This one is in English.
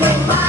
make my